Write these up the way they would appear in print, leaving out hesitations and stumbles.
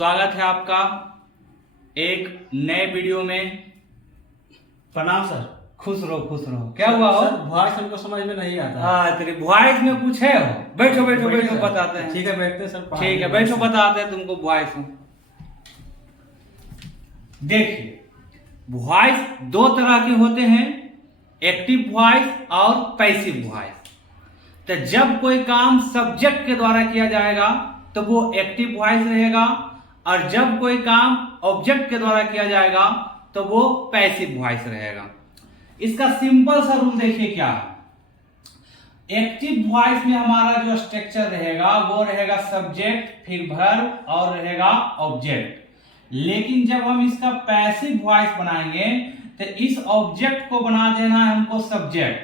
स्वागत है आपका एक नए वीडियो में। प्रणाम सर। खुश रहो। क्या हुआ हो? सर वॉइस हमको समझ में नहीं आता। हाँ, तेरी वॉइस में कुछ है हो? बैठो सर। बताते हैं। ठीक है बैठते हैं सर। ठीक है बैठो बताते हैं तुमको वॉइस में। देखिए, वॉइस दो तरह के होते हैं, एक्टिव वॉइस और पैसिव वॉइस। तो जब कोई काम सब्जेक्ट के द्वारा किया जाएगा तो वो एक्टिव वॉइस रहेगा, और जब कोई काम ऑब्जेक्ट के द्वारा किया जाएगा तो वो पैसिव वॉइस रहेगा। इसका सिंपल सा रूल देखिए क्या है। एक्टिव वॉइस में हमारा जो स्ट्रक्चर रहेगा वो रहेगा सब्जेक्ट, फिर वर्ब और रहेगा ऑब्जेक्ट। लेकिन जब हम इसका पैसिव वॉइस बनाएंगे तो इस ऑब्जेक्ट को बना देना है हमको सब्जेक्ट,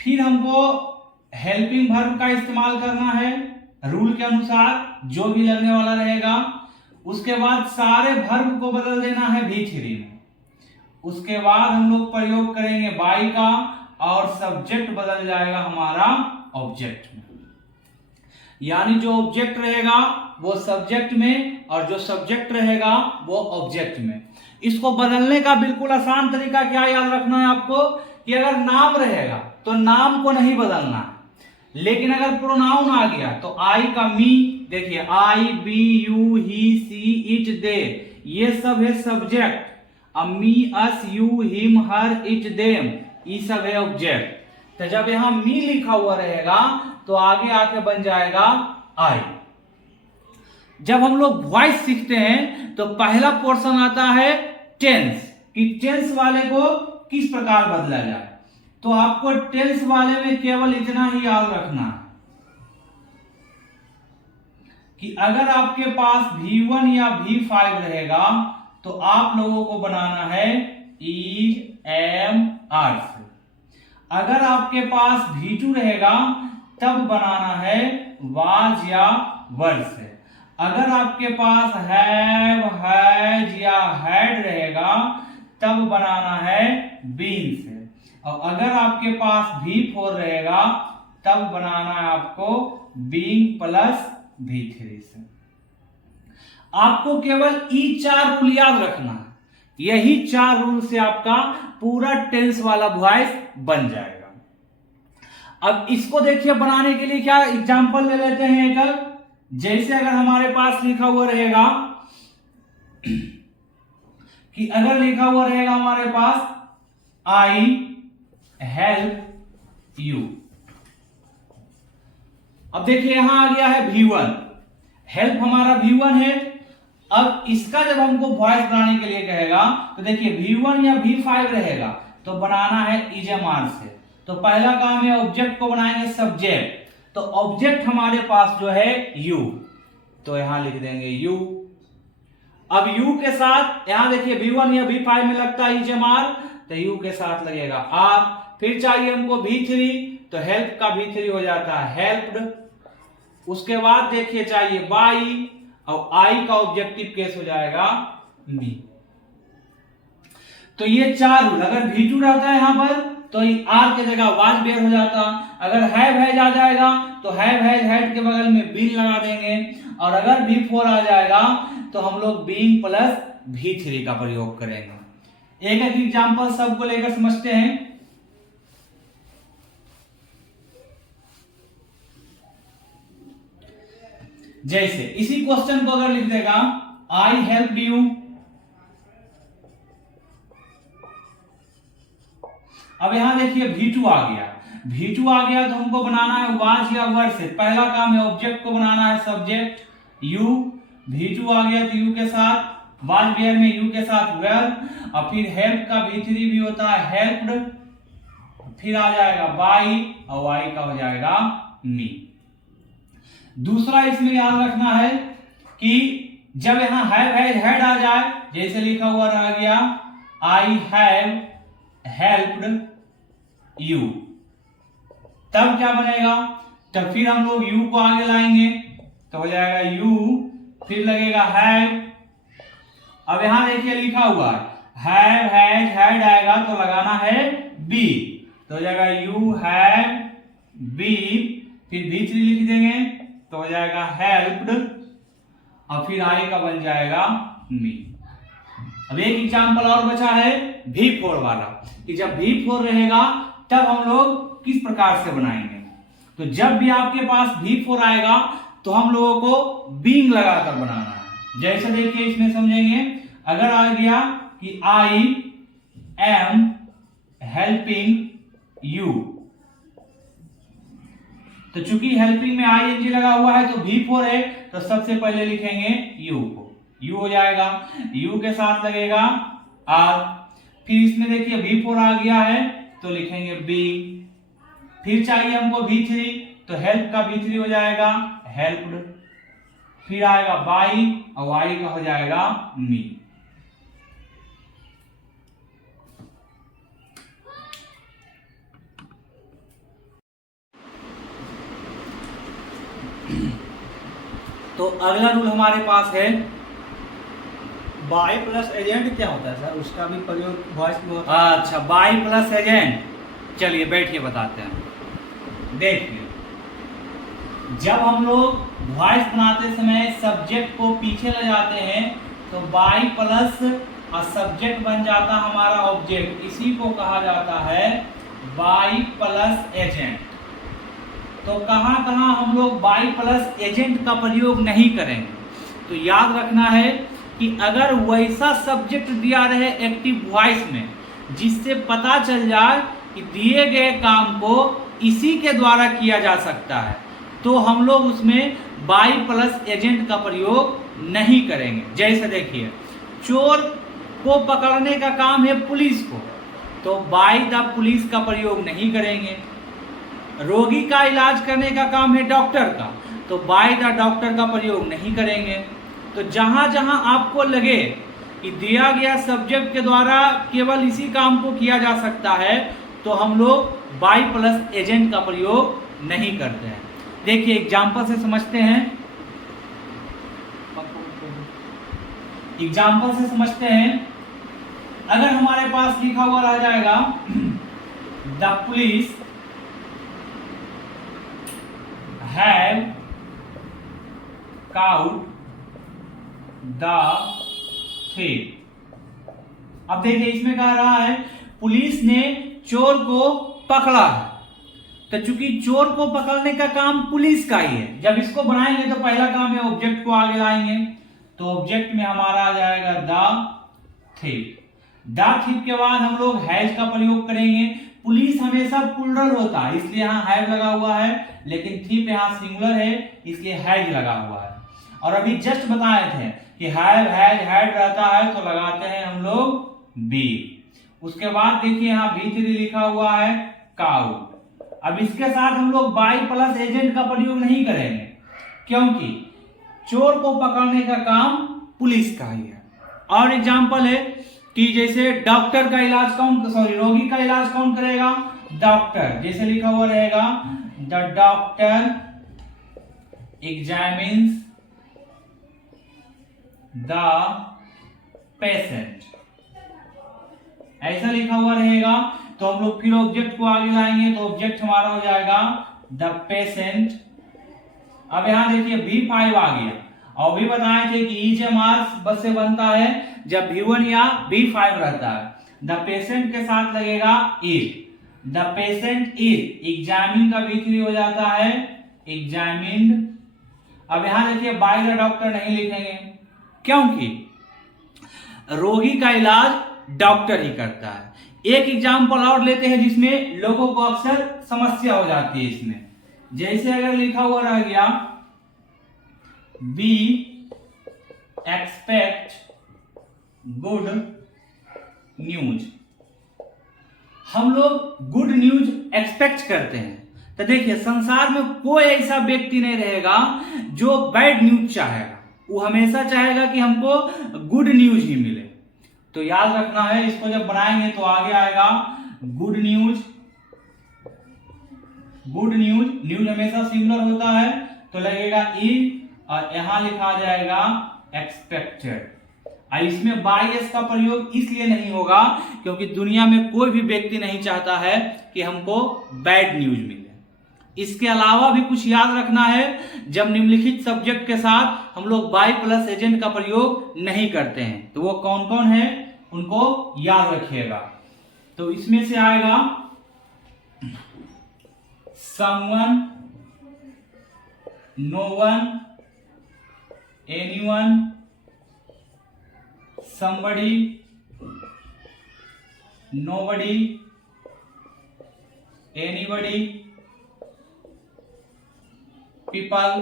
फिर हमको हेल्पिंग वर्ब का इस्तेमाल करना है रूल के अनुसार जो भी लगने वाला रहेगा। उसके बाद सारे वर्ब को बदल देना है V3 में। उसके बाद हम लोग प्रयोग करेंगे बाई का, और सब्जेक्ट बदल जाएगा हमारा ऑब्जेक्ट में। यानी जो ऑब्जेक्ट रहेगा वो सब्जेक्ट में, और जो सब्जेक्ट रहेगा वो ऑब्जेक्ट में। इसको बदलने का बिल्कुल आसान तरीका क्या याद रखना है आपको, कि अगर नाम रहेगा तो नाम को नहीं बदलना है, लेकिन अगर प्रोनाउन आ गया तो आई का मी, देखिए I, we, you, he, she, it, they, ये सब है सब्जेक्ट। अब me, us, you, him, her, it, them, ये सब है ऑब्जेक्ट। तो जब यहां मी लिखा हुआ रहेगा तो आगे आके बन जाएगा आई। जब हम लोग वॉइस सीखते हैं तो पहला पोर्शन आता है टेंस, कि टेंस वाले को किस प्रकार बदला जाए। तो आपको टेंस वाले में केवल इतना ही याद रखना है कि अगर आपके पास V1 या V5 रहेगा तो आप लोगों को बनाना है इज, एम, आर से। अगर आपके पास V2 रहेगा तब बनाना है वाज या वर से। अगर आपके पास हैव, हैज या हैड रहेगा तब बनाना है बीन से। और अगर आपके पास V4 रहेगा तब बनाना है आपको बीइंग प्लस V3 से। आपको केवल ये 4 रूल याद रखना है। यही 4 रूल से आपका पूरा टेंस वाला वॉइस बन जाएगा। अब इसको देखिए बनाने के लिए क्या एग्जांपल ले लेते हैं एक। जैसे अगर हमारे पास लिखा हुआ रहेगा कि अगर लिखा हुआ रहेगा हमारे पास आई हेल्प यू। अब देखिए यहां आ गया है V1, हेल्प हमारा V1 है। अब इसका जब हमको वॉइस बनाने के लिए कहेगा तो देखिए V1 या V5 रहेगा तो बनाना है इजमार से। तो पहला काम है ऑब्जेक्ट को बनाएंगे सब्जेक्ट। तो ऑब्जेक्ट हमारे पास जो है यू, तो यहां लिख देंगे यू। अब यू के साथ यहां देखिए V1 या V5 में लगता है इजमार, तो यू के साथ लगेगा आर। फिर चाहिए हमको V3, तो हेल्प का V3 हो जाता है हेल्प्ड। उसके बाद देखिए चाहिए बाई, और आई का ऑब्जेक्टिव केस हो जाएगा मी। तो ये 4 रूल। अगर V2 रहता है यहां पर तो आर के जगह वाज बेयर हो जाता। अगर हैव हैज आ जाएगा तो हैव हैज हैड के बगल में बीन लगा देंगे। और अगर V4 आ जाएगा तो हम लोग बीइंग प्लस V3 का प्रयोग करेंगे। एक एक एग्जांपल सबको लेकर समझते हैं। जैसे इसी क्वेश्चन को अगर लिख देगा आई हेल्प यू, अब यहां देखिए V2 आ गया। V2 आ गया तो हमको बनाना है वाज या वर से। पहला काम है ऑब्जेक्ट को बनाना है सब्जेक्ट यू। V2 आ गया तो यू के साथ वाज बेयर में यू के साथ वेर, और फिर हेल्प का V3 भी होता है हेल्प्ड। फिर आ जाएगा बाई, और वाई का हो जाएगा मी। दूसरा इसमें याद रखना है कि जब यहां हैव हैज हैड आ जाए, जैसे लिखा हुआ रह गया आई हैव हेल्प्ड यू, तब क्या बनेगा, तब फिर हम लोग यू को आगे लाएंगे तो हो जाएगा यू, फिर लगेगा हैव। अब यहां देखिए लिखा हुआ हैव हैज हैड आएगा तो लगाना है बी, तो हो जाएगा यू हैव बी, फिर V3 लिख देंगे तो हो जाएगा हेल्प्ड। और फिर आई का बन जाएगा मी। अब एक एग्जाम्पल और बचा है V4 वाला, कि जब V4 रहेगा तब हम लोग किस प्रकार से बनाएंगे। तो जब भी आपके पास V4 आएगा तो हम लोगों को बीइंग लगाकर बनाना है। जैसे देखिए इसमें समझेंगे, अगर आ गया कि आई एम हेल्पिंग यू, तो चूंकि हेल्पिंग में ING लगा हुआ है तो V4 है, तो सबसे पहले लिखेंगे यू को, यू हो जाएगा, यू के साथ लगेगा आर। फिर इसमें देखिए V4 आ गया है तो लिखेंगे बी। फिर चाहिए हमको V3, तो हेल्प का V3 हो जाएगा हेल्प्ड। फिर आएगा बाई और वाई का हो जाएगा मी। तो अगला रूल हमारे पास है बाई प्लस एजेंट क्या होता है सर? उसका भी प्रयोग वॉइस में होता है। अच्छा, बाई प्लस एजेंट, चलिए बैठिए बताते हैं। देखिए, जब हम लोग वॉइस बनाते समय सब्जेक्ट को पीछे ले जाते हैं तो बाई प्लस और सब्जेक्ट बन जाता हमारा ऑब्जेक्ट, इसी को कहा जाता है बाई प्लस एजेंट। तो कहां कहां हम लोग बाई प्लस एजेंट का प्रयोग नहीं करेंगे, तो याद रखना है कि अगर वैसा सब्जेक्ट दिया रहे एक्टिव वॉइस में जिससे पता चल जाए कि दिए गए काम को इसी के द्वारा किया जा सकता है, तो हम लोग उसमें बाई प्लस एजेंट का प्रयोग नहीं करेंगे। जैसे देखिए, चोर को पकड़ने का काम है पुलिस को, तो बाई द पुलिस का प्रयोग नहीं करेंगे। रोगी का इलाज करने का काम है डॉक्टर का, तो बाय द डॉक्टर का प्रयोग नहीं करेंगे। तो जहां जहां आपको लगे कि दिया गया सब्जेक्ट के द्वारा केवल इसी काम को किया जा सकता है, तो हम लोग बाय प्लस एजेंट का प्रयोग नहीं करते हैं। देखिए एग्जाम्पल से समझते हैं, एग्जाम्पल से समझते हैं। अगर हमारे पास लिखा हुआ रह जाएगा the police have caught the thief। अब देखिए इसमें कह रहा है पुलिस ने चोर को पकड़ा है, तो चूंकि चोर को पकड़ने का काम पुलिस का ही है, जब इसको बनाएंगे तो पहला काम है ऑब्जेक्ट को आगे लाएंगे, तो ऑब्जेक्ट में हमारा आ जाएगा द थिफ। द थिफ के बाद हम लोग हैज का प्रयोग करेंगे। पुलिस हमेशा प्लूरल होता है इसलिए यहाँ हैव लगा हुआ है, लेकिन थिफ यहाँ सिंगुलर है इसलिए हैज लगा हुआ है। और अभी जस्ट बताए थे कि हैव हैज हैड रहता है तो लगाते हैं हम लोग बी। उसके बाद देखिए यहाँ V3 लिखा हुआ है काउ। अब इसके साथ हम लोग बाई प्लस एजेंट का प्रयोग नहीं करेंगे क्योंकि चोर को पकड़ने का काम पुलिस का ही है। और एग्जांपल है कि जैसे डॉक्टर का इलाज रोगी का इलाज कौन करेगा? डॉक्टर। जैसे लिखा हुआ रहेगा the doctor examines the patient, ऐसा लिखा हुआ रहेगा। तो हम लोग फिर ऑब्जेक्ट को आगे लाएंगे तो ऑब्जेक्ट हमारा हो जाएगा द पेशेंट। अब यहां देखिए V5 आ गया और भी बताए थे कि ईच मार्क्स बस से बनता है जब V1 या V5 रहता है। द पेशेंट के साथ लगेगा is, the patient is. Examine का V3 हो जाता है एग्जामिन्ड। अब यहां देखिए बाय द डॉक्टर नहीं लिखेंगे क्योंकि रोगी का इलाज डॉक्टर ही करता है। एक एग्जाम्पल और लेते हैं जिसमें लोगों को अक्सर समस्या हो जाती है इसमें। जैसे अगर लिखा हुआ रह गया वी एक्सपेक्ट गुड न्यूज, हम लोग गुड न्यूज एक्सपेक्ट करते हैं। तो देखिए संसार में कोई ऐसा व्यक्ति नहीं रहेगा जो बैड न्यूज चाहेगा, वो हमेशा चाहेगा कि हमको गुड न्यूज ही मिले। तो याद रखना है, इसको जब बनाएंगे तो आगे आएगा good news. Good news, news हमेशा सिंगुलर होता है तो लगेगा इज और यहां लिखा जाएगा एक्सपेक्टेड। और इसमें बाय एस का प्रयोग इसलिए नहीं होगा क्योंकि दुनिया में कोई भी व्यक्ति नहीं चाहता है कि हमको बैड न्यूज मिले। इसके अलावा भी कुछ याद रखना है। जब निम्नलिखित सब्जेक्ट के साथ हम लोग बाई प्लस एजेंट का प्रयोग नहीं करते हैं, तो वो कौन कौन है उनको याद रखिएगा। तो इसमें से आएगा someone, no one, anyone, somebody, nobody, anybody, people।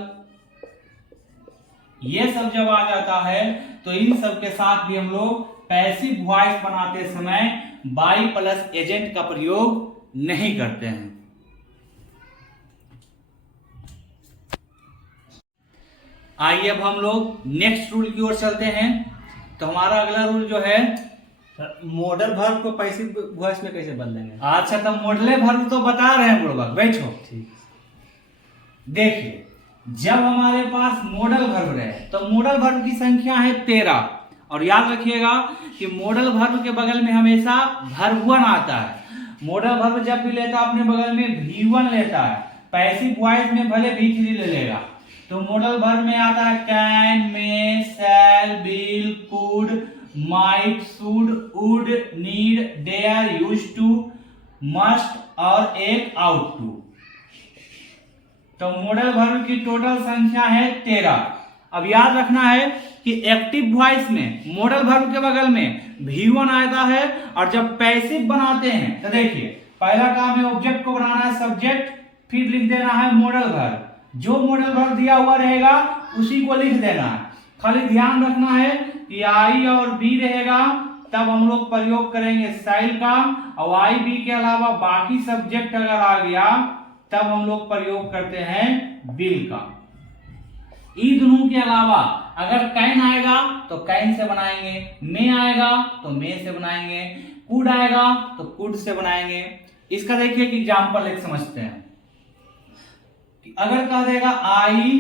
ये सब जब आ जाता है तो इन सब के साथ भी हम लोग पैसिव वॉइस बनाते समय बाई प्लस एजेंट का प्रयोग नहीं करते हैं। आइए अब हम लोग नेक्स्ट रूल की ओर चलते हैं। तो हमारा अगला रूल जो है, मॉडल वर्ब को पैसिव वॉइस में कैसे बदलेंगे? अच्छा तो मॉडले वर्ब तो बता रहे हैं बुड़बक, बैठो। ठीक। देखिए, जब हमारे पास मॉडल वर्ब रहे तो मॉडल वर्ब की संख्या है 13, और याद रखिएगा कि मॉडल वर्ब के बगल में हमेशा वर्ब 1 आता है। मॉडल वर्ब जब भी लेता है अपने बगल में V1 लेता है, पैसिव वॉइस में भले V3 ले लेगा। तो मॉडल वर्ब में आता है can, may, shall, will, could, might, should, would, need, dare, used to, must और एक आउट टू। तो मॉडल वर्ब की टोटल संख्या है 13। अब याद रखना है कि एक्टिव वॉइस में मॉडल वर्ब के बगल में V1 आता है, और जब पैसिव बनाते हैं तो देखिए पहला काम है ऑब्जेक्ट को बनाना है सब्जेक्ट, फिर लिख देना है मॉडल वर्ब। जो मॉडल वर्ब दिया हुआ रहेगा उसी को लिख देना है। खाली ध्यान रखना है कि आई और बी रहेगा तब हम लोग प्रयोग करेंगे शैल का, और आई बी के अलावा बाकी सब्जेक्ट अगर आ गया तब हम लोग प्रयोग करते हैं विल का। ई दोनों के अलावा अगर कैन आएगा तो कैन से बनाएंगे, मे आएगा तो मे से बनाएंगे, कुड आएगा तो कुड से बनाएंगे। इसका देखिए कि एग्जांपल एक समझते हैं। अगर कह देगा आई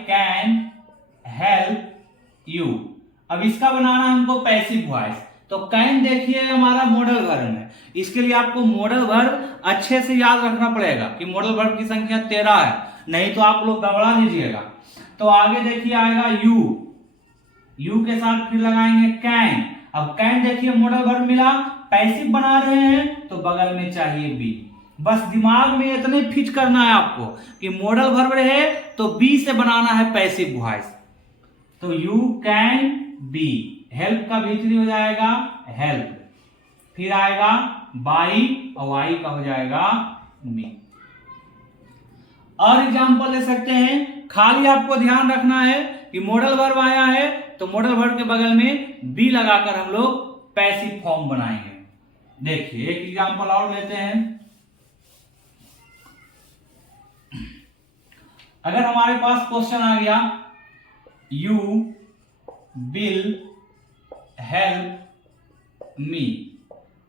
कैन हेल्प यू, अब इसका बनाना हमको पैसिव वॉइस। तो कैन देखिए हमारा मॉडल वर्ब है, इसके लिए आपको मॉडल वर्ब अच्छे से याद रखना पड़ेगा कि मॉडल वर्ब की संख्या 13 है, नहीं तो आप लोग गड़बड़ा दीजिएगा। तो आगे देखिए आएगा यू के साथ फिर लगाएंगे कैन। अब कैन देखिए मॉडल वर्ब मिला, पैसिव बना रहे हैं तो बगल में चाहिए बी। बस दिमाग में इतने फिट करना है आपको कि मॉडल वर्ब रहे तो बी से बनाना है पैसिव वॉइस। तो यू कैन बी, हेल्प का भीतरी हो जाएगा हेल्प, फिर आएगा बाई और वाई का हो जाएगा मी। और एग्जांपल ले सकते हैं, खाली आपको ध्यान रखना है कि मॉडल वर्ब आया है तो मॉडल वर्ब के बगल में बी लगाकर हम लोग पैसिव फॉर्म बनाएंगे। देखिए एक एग्जांपल और लेते हैं। अगर हमारे पास क्वेश्चन आ गया यू विल हेल्प मी,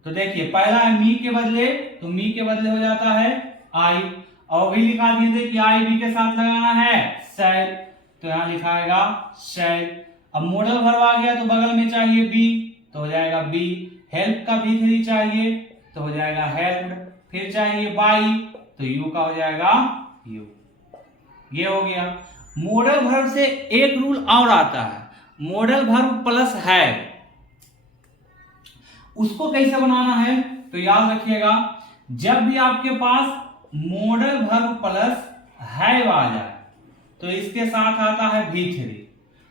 तो देखिए पहला है मी के बदले, तो मी के बदले हो जाता है आई, और भी लिखा दिए थे कि आई बी के साथ लगाना है शैल, तो यहां लिखाएगा शैल। अब मॉडल वर्ब आ गया तो बगल में चाहिए बी, तो हो जाएगा बी। हेल्प का भी थ्री चाहिए तो हो जाएगा हेल्प्ड, फिर चाहिए बाई तो यू का हो जाएगा यू। ये हो गया। मॉडल वर्ब से एक रूल और आता है, मॉडल वर्ब प्लस हैव। उसको कैसे बनाना है तो याद रखिएगा, जब भी आपके पास मॉडल वर्ब प्लस हैव आ जाए तो इसके साथ आता है V3।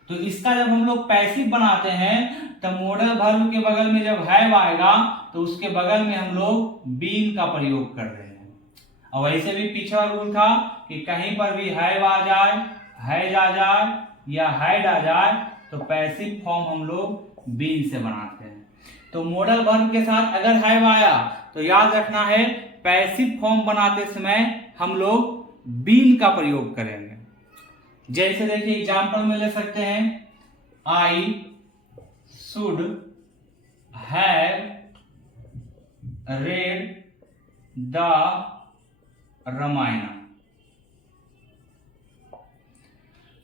तो इसका जब हम लोग पैसिव बनाते हैं तो मॉडल वर्ब के बगल में जब हैव आएगा तो उसके बगल में हम लोग बीन का प्रयोग कर रहे हैं। और वैसे भी पीछे रूल था कि कहीं पर भी हैव आ जाए, हैज आ जाए या हैड आ जाए तो पैसिव फॉर्म हम लोग बीन से बनाते हैं। तो मॉडल वर्ब के साथ अगर हैव आया तो याद रखना है पैसिव फॉर्म बनाते समय हम लोग बीन का प्रयोग करेंगे। जैसे देखिए एग्जांपल में ले सकते हैं, I should have read the Ramayana.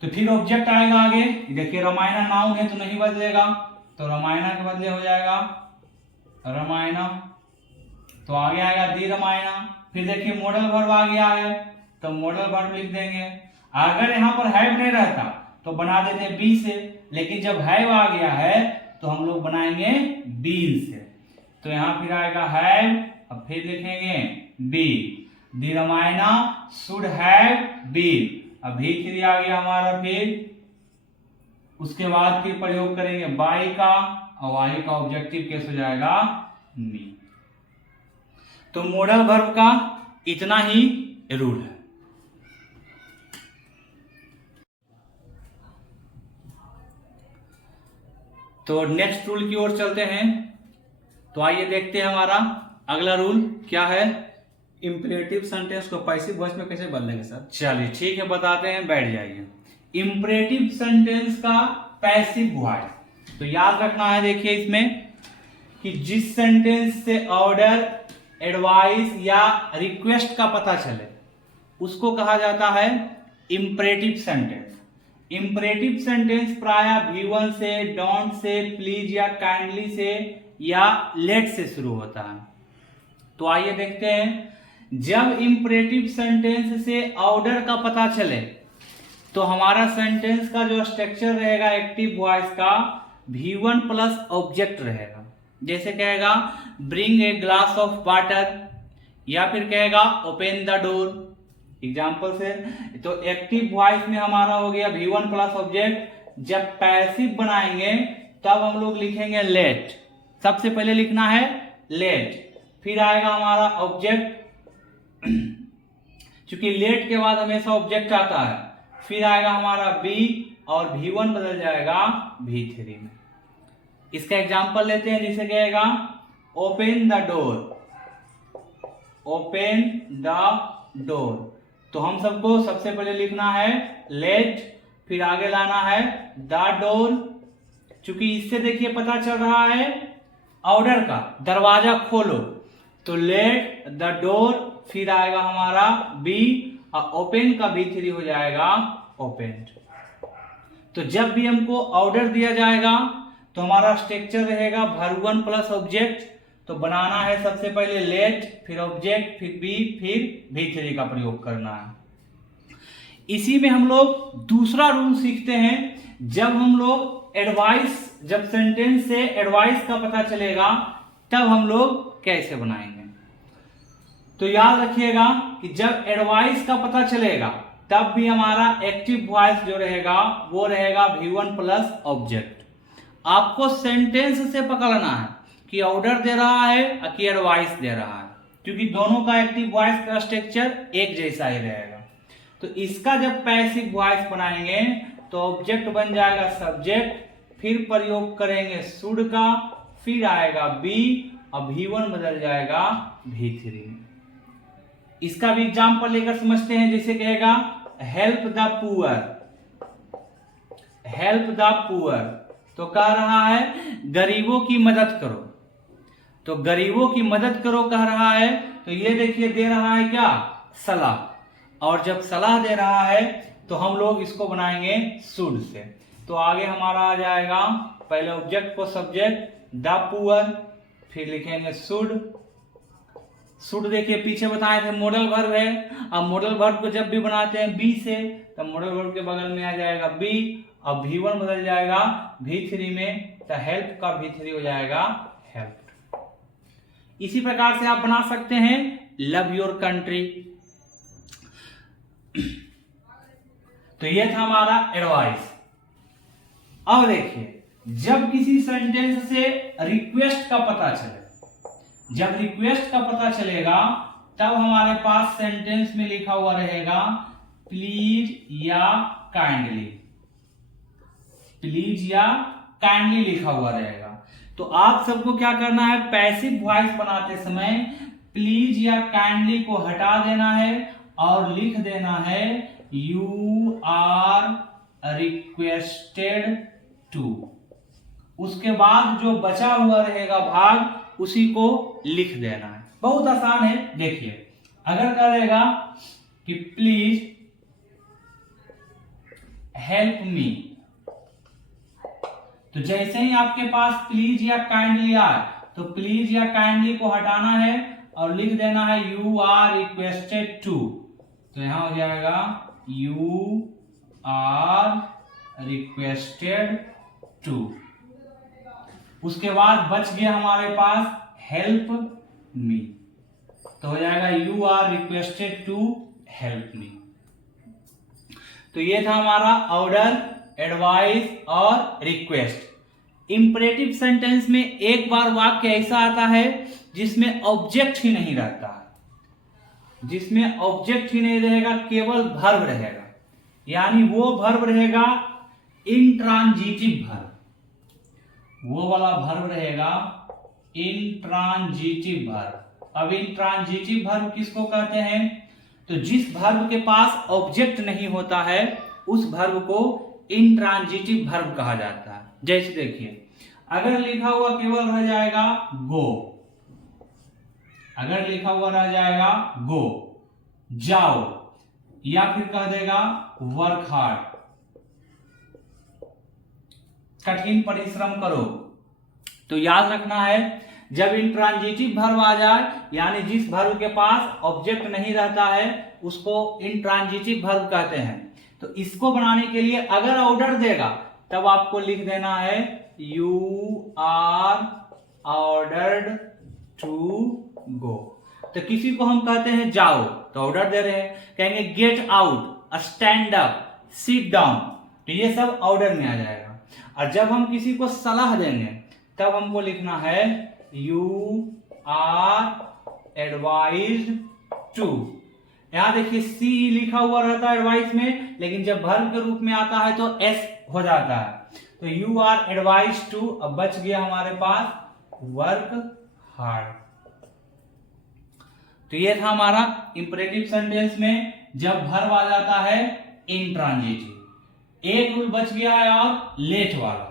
तो फिर ऑब्जेक्ट आएगा आगे, देखिए रामायण नाउन है तो नहीं बदलेगा, तो रामायण के बदले हो जाएगा रामायण। तो आगे आएगा दी रामायणा। फिर देखिए मॉडल वर्ब आ गया है तो मॉडल वर्ब लिख देंगे। अगर यहाँ पर हैव नहीं रहता तो बना देते बी से, लेकिन जब हैव आ गया है तो हम लोग बनाएंगे बीन से। तो यहाँ फिर आएगा हैव, अब फिर लिखेंगे be. The Ramayana should have been. अब V3 आ गया हमारा। फिर उसके बाद फिर प्रयोग करेंगे बाई का, और बाई का ऑब्जेक्टिव केस हो जाएगा मी। तो मॉडल वर्ब का इतना ही रूल है। तो नेक्स्ट रूल की ओर चलते हैं। तो आइए देखते हैं हमारा अगला रूल क्या है। इम्परेटिव सेंटेंस को पैसिव वॉइस में कैसे बदलेंगे सर? चलिए ठीक है, बताते हैं, बैठ जाइए। इम्परेटिव सेंटेंस का पैसिव वॉइस, तो याद रखना है, देखिए इसमें कि जिस सेंटेंस से ऑर्डर, एडवाइस या रिक्वेस्ट का पता चले उसको कहा जाता है इम्परेटिव सेंटेंस। इम्परेटिव सेंटेंस प्रायः V1 से, डोंट से, प्लीज या काइंडली से या लेट से शुरू होता है। तो आइए देखते हैं। जब इम्परेटिव सेंटेंस से ऑर्डर का पता चले तो हमारा सेंटेंस का जो स्ट्रक्चर रहेगा एक्टिव वॉइस का V1 प्लस ऑब्जेक्ट रहेगा। जैसे कहेगा bring a glass of water, या फिर कहेगा ओपन द डोर, एग्जाम्पल से। तो एक्टिव वॉइस में हमारा हो गया V1 प्लस ऑब्जेक्ट। जब पैसिव बनाएंगे तब हम लोग लिखेंगे लेट। सबसे पहले लिखना है लेट, फिर आएगा हमारा ऑब्जेक्ट, क्योंकि लेट के बाद हमेशा ऑब्जेक्ट आता है। फिर आएगा हमारा बी और V1 बदल जाएगा V3 में। इसका एग्जाम्पल लेते हैं, जिसे कहेगा open the door, open the door. तो हम सबको सबसे पहले लिखना है लेट, फिर आगे लाना है द डोर, क्योंकि इससे देखिए पता चल रहा है ऑर्डर का, दरवाजा खोलो। तो लेट द डोर, फिर आएगा हमारा बी और ओपन का V3 हो जाएगा ओपेंड। तो जब भी हमको ऑर्डर दिया जाएगा तो हमारा स्ट्रक्चर रहेगा V1 प्लस ऑब्जेक्ट। तो बनाना है सबसे पहले लेट, फिर ऑब्जेक्ट, फिर बी, फिर V3 का प्रयोग करना है। इसी में हम लोग दूसरा रूल सीखते हैं। जब हम लोग एडवाइस, जब सेंटेंस से एडवाइस का पता चलेगा तब हम लोग कैसे बनाएंगे। तो याद रखिएगा कि जब एडवाइस का पता चलेगा तब भी हमारा एक्टिव वॉइस जो रहेगा वो रहेगा V1 प्लस ऑब्जेक्ट। आपको सेंटेंस से पकड़ना है कि ऑर्डर दे रहा है कि एडवाइस दे रहा है, क्योंकि दोनों का एक्टिव वॉइस का स्ट्रक्चर एक जैसा ही रहेगा। तो इसका जब पैसिव वॉइस बनाएंगे तो ऑब्जेक्ट बन जाएगा सब्जेक्ट, फिर प्रयोग करेंगे शुड का, फिर आएगा बी और V1 बदल जाएगा V3। इसका भी एग्जाम्पल लेकर समझते हैं। जैसे कहेगा help the poor, help the poor, तो कह रहा है गरीबों की मदद करो। तो गरीबों की मदद करो कह रहा है, तो ये देखिए दे रहा है क्या, सलाह। और जब सलाह दे रहा है तो हम लोग इसको बनाएंगे शुड से। तो आगे हमारा आ जाएगा पहले ऑब्जेक्ट को सब्जेक्ट द पुअर, फिर लिखेंगे शुड। शुड देखिए पीछे बताए थे मॉडल वर्ब है। अब मॉडल वर्ब को जब भी बनाते हैं बी से, तो मॉडल वर्ब के बगल में आ जाएगा बी और V1 बदल जाएगा V3 में, तो हेल्प का V3 हो जाएगा हेल्प। इसी प्रकार से आप बना सकते हैं लव योर कंट्री। तो ये था हमारा एडवाइस। अब देखिए जब किसी सेंटेंस से रिक्वेस्ट का पता चले, जब रिक्वेस्ट का पता चलेगा तब हमारे पास सेंटेंस में लिखा हुआ रहेगा प्लीज या काइंडली, प्लीज या काइंडली लिखा हुआ रहेगा। तो आप सबको क्या करना है, पैसिव वॉइस बनाते समय प्लीज या काइंडली को हटा देना है और लिख देना है यू आर रिक्वेस्टेड टू। उसके बाद जो बचा हुआ रहेगा भाग उसी को लिख देना है। बहुत आसान है। देखिए अगर कहेगा कि प्लीज हेल्प मी, तो जैसे ही आपके पास प्लीज या काइंडली आए तो प्लीज या काइंडली को हटाना है और लिख देना है यू आर रिक्वेस्टेड टू। तो यहां हो जाएगा यू आर रिक्वेस्टेड टू। उसके बाद बच गया हमारे पास हेल्प मी। तो हो जाएगा you are requested to help me. तो ये था हमारा ऑर्डर, एडवाइस और रिक्वेस्ट। इंपरेटिव सेंटेंस में एक बार वाक्य ऐसा आता है जिसमें ऑब्जेक्ट ही नहीं रहता है, जिसमें ऑब्जेक्ट ही नहीं रहेगा, केवल वर्ब रहेगा। यानी वो वर्ब रहेगा इंट्रांजिटिव वर्ब, वो वाला वर्ब रहेगा इंट्रांजिटिव वर्ब। अब इंट्रांजिटिव वर्ब किसको कहते हैं? तो जिस वर्ब के पास ऑब्जेक्ट नहीं होता है उस वर्ब को इंट्रांजिटिव वर्ब कहा जाता है। जैसे देखिए, अगर लिखा हुआ केवल रह जाएगा गो, अगर लिखा हुआ रह जाएगा गो, जाओ, या फिर कह देगा वर्क हार्ड, कठिन परिश्रम करो। तो याद रखना है, जब इंट्रांजिटिव वर्ब आ जाए यानी जिस वर्ब के पास ऑब्जेक्ट नहीं रहता है उसको इंट्रांजिटिव वर्ब कहते हैं। तो इसको बनाने के लिए अगर ऑर्डर देगा तब आपको लिख देना है you are ordered to go. तो किसी को हम कहते हैं जाओ, तो ऑर्डर दे रहे हैं, कहेंगे get out, stand up, sit down, तो ये सब ऑर्डर में आ जाएगा। और जब हम किसी को सलाह देंगे तब हमको लिखना है यू आर एडवाइज्ड टू। यहां देखिए सी लिखा हुआ रहता है एडवाइस में, लेकिन जब वर्ब के रूप में आता है तो एस हो जाता है। तो यू आर एडवाइज्ड टू, अब बच गया हमारे पास वर्क हार्ड। तो ये था हमारा इंपरेटिव सेंटेंस में जब वर्ब आ जाता है इंट्रांजिटिव। एक रूल बच गया है और लेट वाला।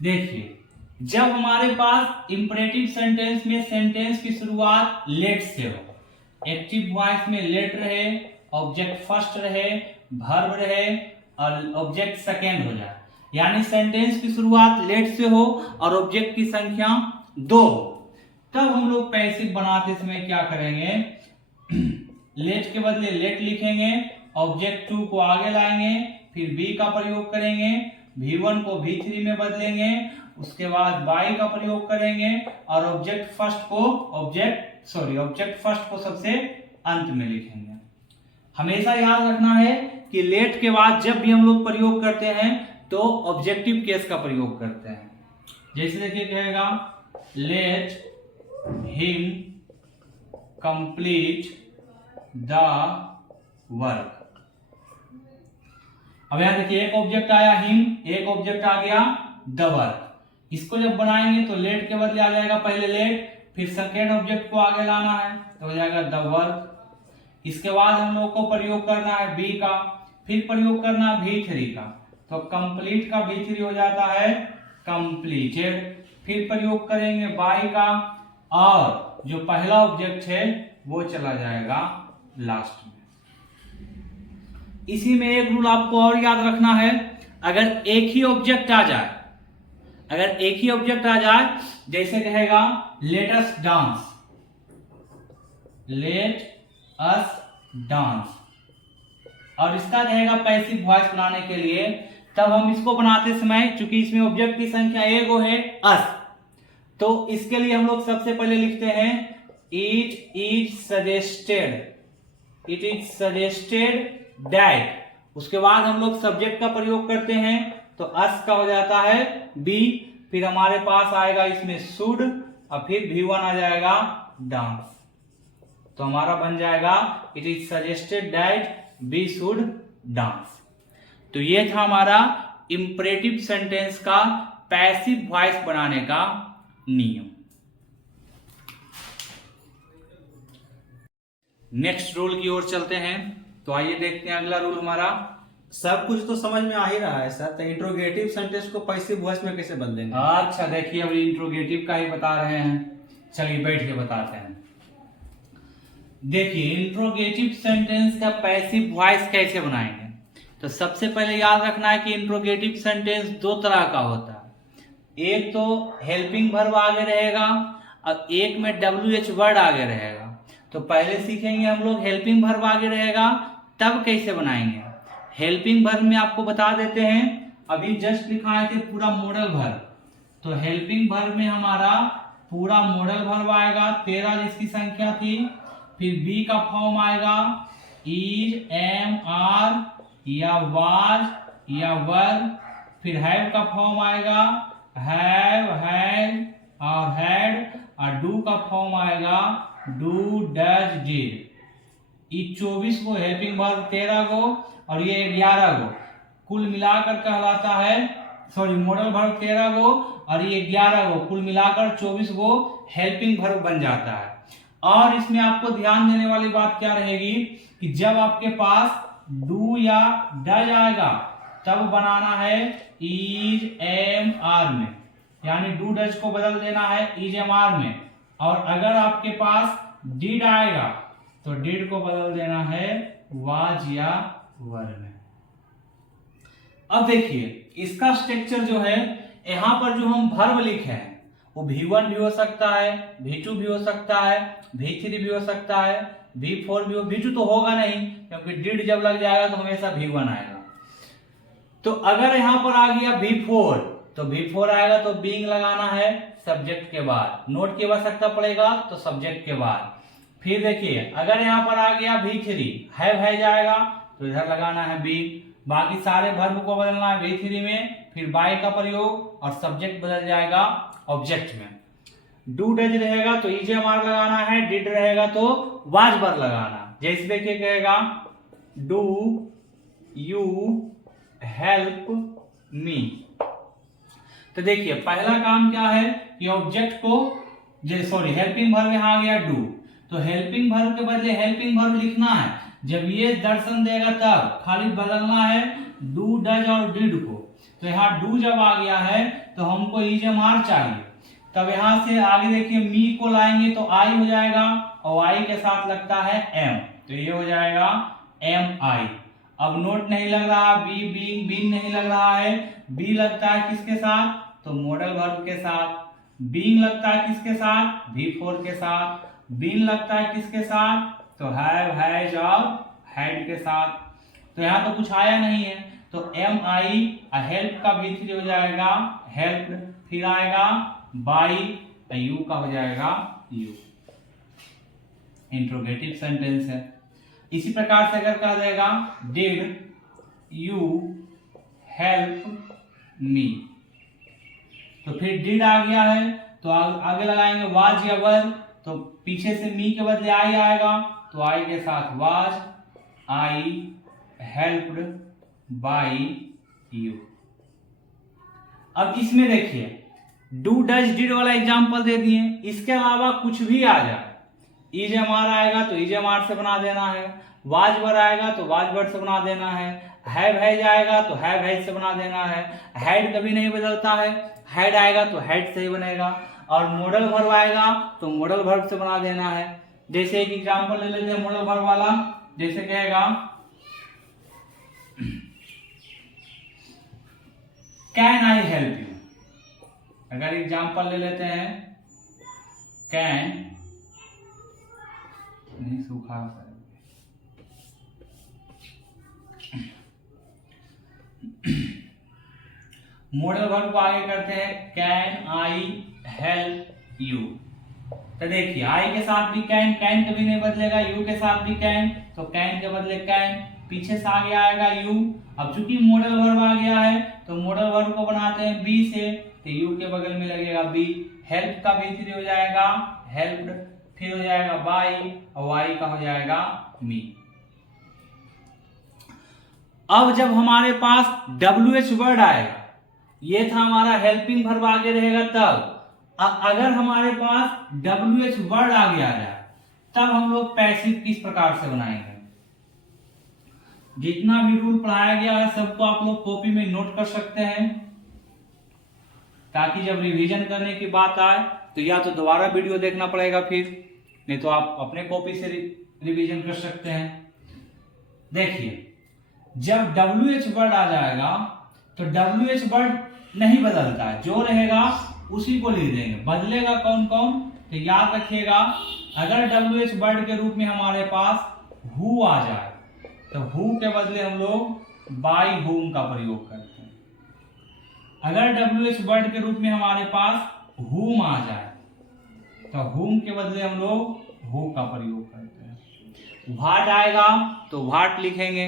देखिए, जब हमारे पास इंपरेटिव सेंटेंस में सेंटेंस की शुरुआत लेट से हो, एक्टिव वॉइस में लेट रहे, ऑब्जेक्ट फर्स्ट रहे, वर्ब रहे और ऑब्जेक्ट सेकेंड हो जाए, यानी सेंटेंस की शुरुआत लेट से हो और ऑब्जेक्ट की संख्या 2 हो, तब हम लोग पैसिव बनाते समय क्या करेंगे? लेट के बदले लेट लिखेंगे, ऑब्जेक्ट 2 को आगे लाएंगे, फिर बी का प्रयोग करेंगे, V1 को V3 में बदलेंगे, उसके बाद बाई का प्रयोग करेंगे और ऑब्जेक्ट फर्स्ट को सबसे अंत में लिखेंगे। हमेशा याद रखना है कि लेट के बाद जब भी हम लोग प्रयोग करते हैं तो ऑब्जेक्टिव केस का प्रयोग करते हैं। जैसे देखिए कहेगा let him complete the work. अब यहां देखिए एक ऑब्जेक्ट आया हिम, एक ऑब्जेक्ट आ गया द वर्क। इसको जब बनाएंगे तो लेट के बदले आ जाएगा पहले लेट, फिर सेकेंड ऑब्जेक्ट को आगे लाना है तो हो जाएगा द वर्क। इसके बाद हम लोग को प्रयोग करना है बी का, फिर प्रयोग करना है V3 का, तो कंप्लीट का V3 हो जाता है कंप्लीटेड, फिर प्रयोग करेंगे बाई का और जो पहला ऑब्जेक्ट है वो चला जाएगा लास्ट में। इसी में एक रूल आपको और याद रखना है, अगर एक ही ऑब्जेक्ट आ जाए, जैसे कहेगा लेट अस डांस, और इसका कहेगा पैसिव वॉइस बनाने के लिए, तब हम इसको बनाते समय चूंकि इसमें ऑब्जेक्ट की संख्या एगो है अस, तो इसके लिए हम लोग सबसे पहले लिखते हैं इट इज सजेस्टेड दैट। उसके बाद हम लोग सब्जेक्ट का प्रयोग करते हैं तो अस का हो जाता है बी, फिर हमारे पास आएगा इसमें शुड और फिर V1 आ जाएगा डांस, तो हमारा बन जाएगा it is suggested that be should dance. तो ये था हमारा इंपरेटिव सेंटेंस का पैसिव वॉइस बनाने का नियम। नेक्स्ट रूल की ओर चलते हैं, तो आइए देखते हैं अगला रूल हमारा। सब कुछ तो समझ में आ ही रहा है सर, तो इंट्रोगेटिव सेंटेंस को पैसिव वॉइस में कैसे बदलेंगे? अच्छा देखिए, अब इंट्रोगेटिव का ही बता रहे हैं, चलिए बैठ के बताते हैं। देखिए इंट्रोगेटिव सेंटेंस का पैसिव वॉइस कैसे बनाएंगे। तो सबसे पहले याद रखना है कि इंट्रोगेटिव सेंटेंस दो तरह का होता है। एक तो हेल्पिंग वर्ब आगे रहेगा और एक में WH वर्ड आगे रहेगा। तो पहले सीखेंगे हम लोग हेल्पिंग वर्ब आगे रहेगा, तब कैसे बनाएंगे। हेल्पिंग वर्ब में आपको बता देते हैं, अभी जस्ट लिखाए थे पूरा मॉडल वर्ब। तो हेल्पिंग वर्ब में हमारा पूरा मॉडल वर्ब आएगा, 13 जिसकी संख्या थी। फिर बी का फॉर्म आएगा इज, एम, आर या वाज या वर। फिर हैव का फॉर्म आएगा हैव, हैड और हैड। और डू का फॉर्म आएगा डू, डज, डिड। ये 24 को हेल्पिंग वर्ब 13 को और ये 11 को कुल मिलाकर कहलाता है, सॉरी मॉडल वर्ब 13 को और ये 11 को कुल मिलाकर 24 को हेल्पिंग वर्ब बन जाता है। और इसमें आपको ध्यान देने वाली बात क्या रहेगी कि जब आपके पास डू या डज आएगा तब बनाना है इज, एम, आर में, यानी डू डज को बदल देना है इज, एम, आर में। और अगर आपके पास डिड आएगा तो डिड को बदल देना है वाज या वर में। अब देखिए इसका स्ट्रक्चर जो है, यहां पर जो हम वर्ब लिखे हैं वो V1 भी हो सकता है, V2 भी हो सकता है, V3 भी हो सकता है, V4 भी हो। V2 तो होगा नहीं क्योंकि डिड जब लग जाएगा तो हमेशा V1 आएगा। तो अगर यहां पर आ गया V4 तो V4 आएगा तो बीइंग लगाना है सब्जेक्ट के बाद, नोट की आवश्यकता पड़ेगा तो सब्जेक्ट के बाद। फिर देखिए अगर यहाँ पर आ गया V3 है जाएगा तो इधर लगाना है बी। बाकी सारे वर्ब को बदलना है V3 में, फिर बाय का प्रयोग और सब्जेक्ट बदल जाएगा ऑब्जेक्ट में। डू डज रहेगा तो EJMR लगाना है, डिड रहेगा तो वाज वर लगाना। जैसे देखिए कहेगा डू यू हेल्प मी। तो देखिए पहला काम क्या है कि ऑब्जेक्ट को, सॉरी हेल्पिंग वर्ब यहाँ आ गया डू, तो हेल्पिंग वर्ब के बदले हेल्पिंग वर्ब लिखना है। जब ये दर्शन देगा तब खाली बदलना है डू, डज और डिड को। तो यहाँ डू जब आ गया है तो हमको EJMR चाहिए, तब यहाँ से आगे देखिए मी को लाएंगे तो आई हो जाएगा और आई के साथ लगता है एम, तो ये हो जाएगा एम आई। अब नोट नहीं लग रहा, बी, बीइंग, बीइंग नहीं लग रहा है। बी लगता है किसके साथ, तो मॉडल वर्ब के साथ। बीइंग लगता है किसके साथ, V4 के साथ। बीइंग लगता है किसके साथ, तो हैव, हैज और हैड के साथ। तो यहाँ तो कुछ आया नहीं है, तो एम आई हेल्प का V3 हो जाएगा हेल्प, फिर आएगा बाई, यू का हो जाएगा यू। इंट्रोगेटिव सेंटेंस है। इसी प्रकार से अगर कहा जाएगा डिड यू हेल्प मी, तो फिर डिड आ गया है तो आगे लगाएंगे वाज या वर, तो पीछे से मी के बदले आई आएगा तो आई के साथ was, I helped bye you. अब इसमें देखिए डू डज डिड वाला एग्जांपल दे दिए, इसके अलावा कुछ भी आ जाए, EJMR आएगा तो EJMR से बना देना है, वाज वर आएगा तो वाज वर से बना देना है, हैव हैज आएगा तो हैव हैज से बना देना है, हैड कभी नहीं बदलता है, हैड आएगा तो हैड से ही बनेगा, और मॉडल वर्ब आएगा तो मॉडल वर्ब से बना देना है। जैसे एक एग्जांपल ले लेते हैं मॉडल वर्ब वाला, जैसे कहेगा कैन आई हेल्प यू। अगर एग्जांपल ले लेते हैं कैन, नहीं सूखा मॉडल वर्ब को आगे करते हैं कैन आई हेल्प यू। तो देखिए आई के साथ भी कैन, कैन कभी नहीं बदलेगा, यू के साथ भी कैन, तो कैन के बदले कैन, पीछे से आगे आएगा यू। अब चूंकि मॉडल वर्ब आ गया है तो मॉडल वर्ब को बनाते हैं बी से, तो यू के बगल में लगेगा बी। हेल्प का V3 हो जाएगा हेल्प्ड, फिर हो जाएगा बाय और वाई का हो जाएगा मी। अब जब हमारे पास WH वर्ड आएगा, ये था हमारा हेल्पिंग वर्ब आगे रहेगा, तब अगर हमारे पास WH वर्ड आगे आ जाए तब हम लोग पैसिव किस प्रकार से बनाएंगे। जितना भी रूल पढ़ाया गया है सबको आप लोग कॉपी में नोट कर सकते हैं, ताकि जब रिवीजन करने की बात आए तो या तो दोबारा वीडियो देखना पड़ेगा, फिर नहीं तो आप अपने कॉपी से रिवीजन कर सकते हैं। देखिए जब WH वर्ड आ जाएगा तो WH वर्ड नहीं बदलता है, जो रहेगा उसी को लिख देंगे। बदलेगा कौन कौन, तो याद रखिएगा, अगर WH वर्ड के रूप में हमारे पास हु आ जाए तो हु के बदले हम लोग बाय whom का प्रयोग करते हैं। अगर WH वर्ड के रूप में हमारे पास whom आ जाए तो whom के बदले हम लोग who का प्रयोग करते हैं। व्हाट आएगा तो व्हाट लिखेंगे,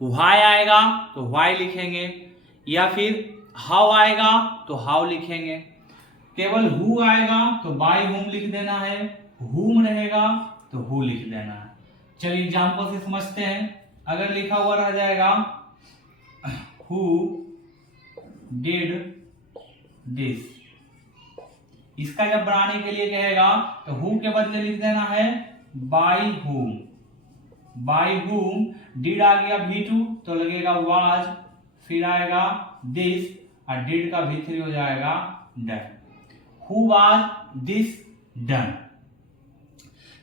why आएगा तो why लिखेंगे, या फिर how आएगा तो how लिखेंगे। केवल who आएगा तो by whom लिख देना है, whom रहेगा तो who लिख देना है। चलिए एग्जाम्पल से समझते हैं। अगर लिखा हुआ रह जाएगा who did this, इसका जब बनाने के लिए कहेगा तो who के बदले लिख देना है by whom। by whom did आ गया V2 तो लगेगा was, फिर आएगा this और did का V3 हो जाएगा done। who was this done।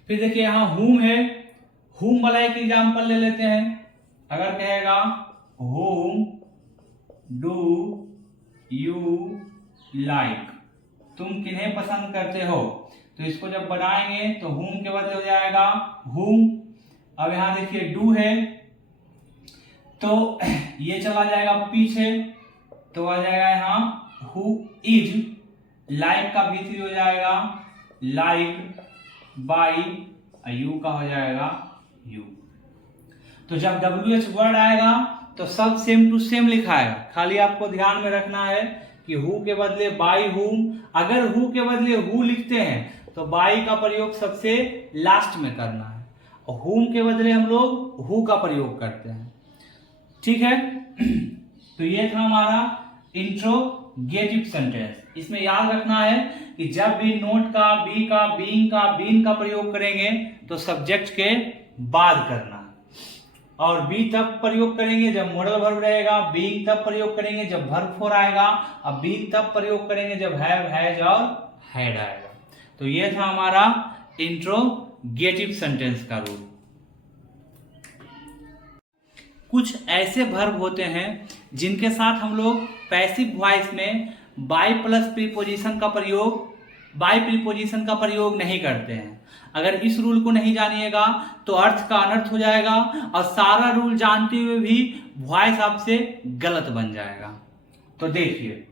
फिर देखिए यहां whom है, whom वाला एक एग्जाम्पल ले लेते हैं। अगर कहेगा whom do you like, तुम किन्हें पसंद करते हो, तो इसको जब बनाएंगे तो whom के बदले हो जाएगा whom। अब यहां देखिए do है तो ये चला जाएगा पीछे तो आ जाएगा यहाँ who is, like का V3 हो जाएगा like, by you का हो जाएगा you। तो जब WH वर्ड आएगा तो सब सेम टू सेम लिखा है, खाली आपको ध्यान में रखना है कि हु के बदले बाय whom। अगर हु के बदले हु लिखते हैं तो बाय का प्रयोग सबसे लास्ट में करना है, और whom के बदले हम लोग हु का प्रयोग करते हैं। ठीक है, तो ये था हमारा इंट्रोगेटिव सेंटेंस। इसमें याद रखना है कि जब भी नोट का, बी का, बीइंग का, बीन का प्रयोग करेंगे तो सब्जेक्ट के बाद करना है, और बी तब प्रयोग करेंगे जब मॉडल वर्ब रहेगा, बीइंग तब प्रयोग करेंगे जब वर्ब फोर आएगा, और बीन तब प्रयोग करेंगे जब हैव, हैज और हैड आएगा। तो ये था हमारा इंट्रोगेटिव सेंटेंस का रूल। कुछ ऐसे वर्ब होते हैं जिनके साथ हम लोग पैसिव वॉइस में बाय प्लस प्रीपोजिशन का प्रयोग नहीं करते हैं। अगर इस रूल को नहीं जानिएगा तो अर्थ का अनर्थ हो जाएगा, और सारा रूल जानते हुए भी वॉइस आपसे गलत बन जाएगा। तो देखिए,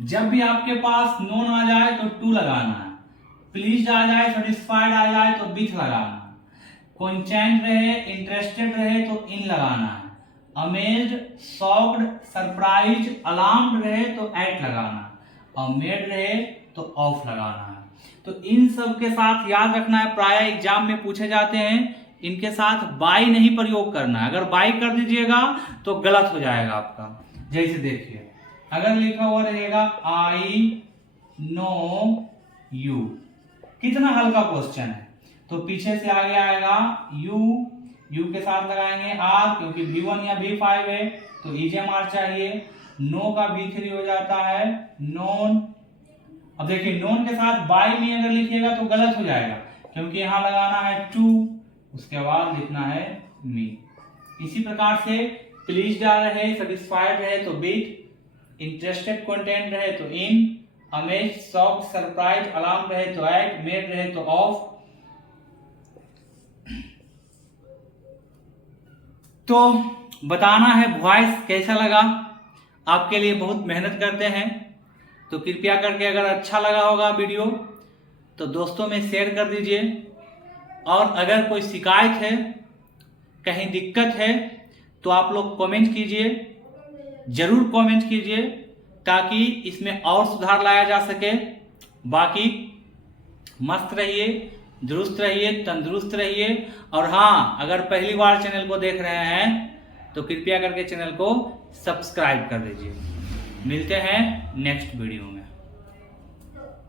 जब भी आपके पास नोन आ जाए तो टू लगाना है, प्लीज आ जाए, सेटिस्फाइड आ जाए तो विथ लगाना है, कॉन्टेंट रहे, इंटरेस्टेड रहे तो इन लगाना है, अमेज्ड, शॉक्ड, सरप्राइज, अलार्म्ड रहे तो एट लगाना है, और मेड रहे तो ऑफ लगाना है। तो इन सब के साथ याद रखना है, प्राय एग्जाम में पूछे जाते हैं, इनके साथ बाय नहीं प्रयोग करना है। अगर बाय कर दीजिएगा तो गलत हो जाएगा आपका। जैसे देखिए, अगर लिखा हुआ रहेगा आई नो यू, कितना हल्का क्वेश्चन है, तो पीछे से आगे आएगा यू के साथ लगाएंगे आर, क्योंकि V1 या V5 है तो EJMR चाहिए। नो का V3 हो जाता है नोन। अब देखिए, नोन के साथ बाय में अगर लिखिएगा तो गलत हो जाएगा, क्योंकि यहां लगाना है टू, उसके बाद लिखना है मी। इसी प्रकार से प्लीज आ रहे, सेटिस्फाइड रहे तो विथ, इंटरेस्टेड कंटेंट रहे तो इन, अमेज, शॉक्ड, सरप्राइज, अलार्म रहे तो एट, मेड रहे तो ऑफ। तो बताना है वॉइस कैसा लगा, आपके लिए बहुत मेहनत करते हैं, तो कृपया करके अगर अच्छा लगा होगा वीडियो तो दोस्तों में शेयर कर दीजिए, और अगर कोई शिकायत है, कहीं दिक्कत है तो आप लोग कमेंट कीजिए, जरूर कमेंट कीजिए, ताकि इसमें और सुधार लाया जा सके। बाकी मस्त रहिए, दुरुस्त रहिए, तंदुरुस्त रहिए, और हाँ, अगर पहली बार चैनल को देख रहे हैं तो कृपया करके चैनल को सब्सक्राइब कर दीजिए। मिलते हैं नेक्स्ट वीडियो में।